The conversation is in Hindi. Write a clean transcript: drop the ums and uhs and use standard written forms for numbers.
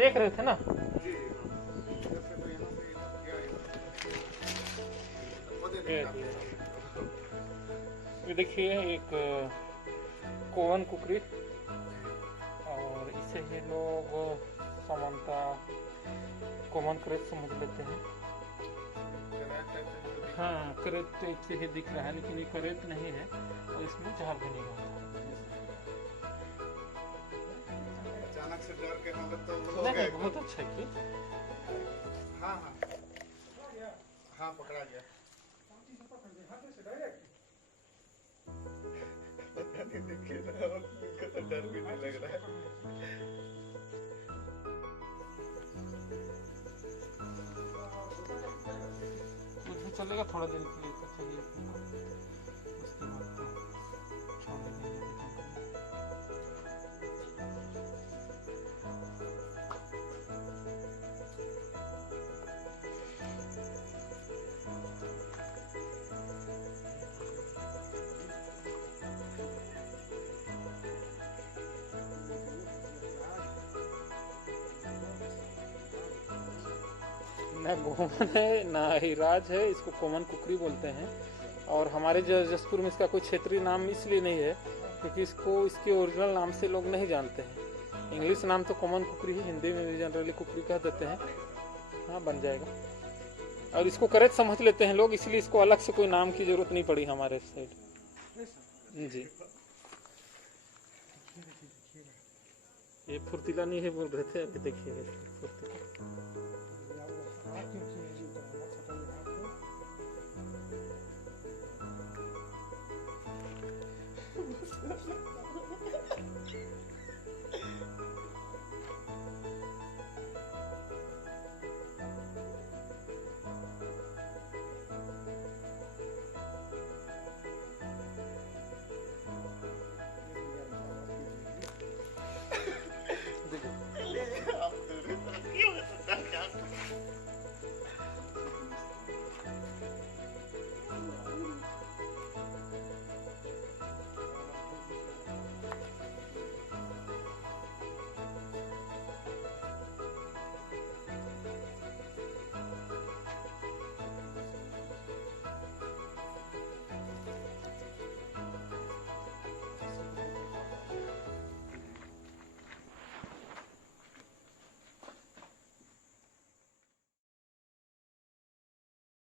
देख रहे थे ना। ये देखिए एक कोवन कुकरी, और इसे ही लोग सामान्यतः कॉमन करेट समझ लेते हैं। हाँ, करेट टाइप से ही दिख रहा है, लेकिन ये करेट नहीं है और इसमें जहर भी नहीं होता। अचानक से डर के हम लोग तो हो नहीं गए। नहीं, बहुत अच्छा किए। हाँ हाँ हाँ, पकड़ा गया। पता नहीं, देखिए ना, उनको तो डर भी नहीं लग रहा है। मुझे चलेगा थोड़ा दिन के लिए तो चलिए, उसके बाद तो छोड़ देंगे। ना गोमन है ना हिराज है, इसको कॉमन कुकरी बोलते हैं। और हमारे जसपुर में इसका कोई क्षेत्रीय नाम इसलिए नहीं है क्योंकि इसको इसके ओरिजिनल नाम से लोग नहीं जानते हैं। इंग्लिश नाम तो कॉमन कुकरी ही, हिंदी में भी जनरली कुकरी कह देते हैं। हाँ, बन जाएगा। और इसको करेक्ट समझ लेते हैं लोग, इसलिए इसको अलग से कोई नाम की जरूरत नहीं पड़ी हमारे साइड। जी, ये फुर्तीला नहीं है बोल रहे थे, अभी देखिए फुर्तीला।